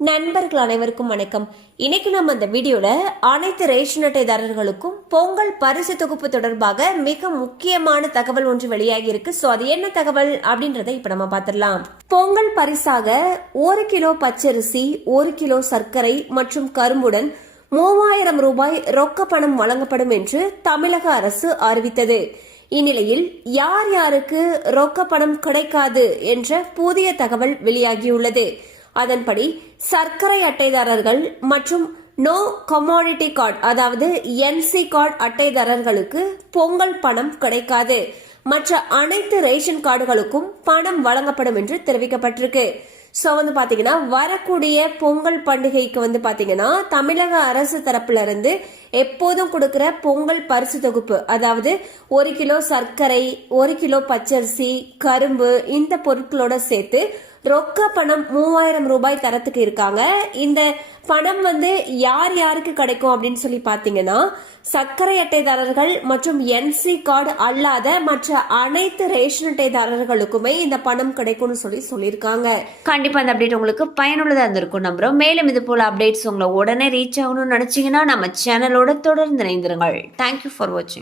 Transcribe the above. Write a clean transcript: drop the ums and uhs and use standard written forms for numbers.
நண்பர்கள் அனைவருக்கும் வணக்கம். இன்னைக்கு நம்ம இந்த வீடியோல அனைத்து ரேஷன் அட்டைதாரர்களுக்கும் பொங்கல் பரிசு தொகுப்பு தொடர்பாக மிக முக்கியமான தகவல் ஒன்று வெளியாகி இருக்கு. சோ அது என்ன தகவல் அப்படின்றத இப்ப நம்ம பார்த்திடலாம். பொங்கல் பரிசாக 1 கிலோ பச்சரிசி, 1 கிலோ சர்க்கரை மற்றும் கரும்புடன் 3000 ரூபாய் ரொக்க பணம் வழங்கப்படும் என்று தமிழக அரசு அறிவித்தது. இந்நிலையில் யார் யாருக்கு ரொக்க பணம் கிடைக்காது என்ற புதிய தகவல் வெளியாகியுள்ளது. அதன்படி சர்க்கரை அட்டைதாரர்கள் மற்றும் நோ கமாடிட்டி கார்டு அதாவது என்சி கார்டு அட்டைதாரர்களுக்கு பொங்கல் பணம் கிடைக்காது. மற்ற அனைத்து ரேஷன் கார்டுகளுக்கும் பணம் வழங்கப்படும் என்று தெரிவிக்கப்பட்டிருக்கு. சோ பாத்தீங்கன்னா வரக்கூடிய பொங்கல் பண்டிகைக்கு பாத்தீங்கன்னா தமிழக அரசு தரப்புல இருந்து எப்போதும் கொடுக்கிற பொங்கல் பரிசு தொகுப்பு, அதாவது 1 கிலோ சர்க்கரை, 1 கிலோ பச்சரிசி, கரும்பு இந்த பொருட்களோட சேர்த்து ரொக்க பணம் 3000 ரூபாய் தரத்துக்கு இருக்காங்க. இந்த பணம் யார் யாருக்கு கிடைக்கும் அப்படின்னு சொல்லி பாத்தீங்கன்னா சர்க்கரை அட்டைதாரர்கள் மற்றும் என்சி கார்டு அல்லாத மற்ற அனைத்து ரேஷன் அட்டைதாரர்களுக்குமே இந்த பணம் கிடைக்கும்னு சொல்லியிருக்காங்க. கண்டிப்பா அந்த அப்டேட் உங்களுக்கு பயனுள்ளதா இருந்திருக்கும் நம்புறோம். மேலும் இது போல அப்டேட்ஸ் உங்களை உடனே ரீச் ஆகணும்னு நினைச்சீங்கன்னா நம்ம சேனலோட தொடர்ந்து இணைந்திருங்கள். தேங்க்யூ ஃபார் வாட்சிங்.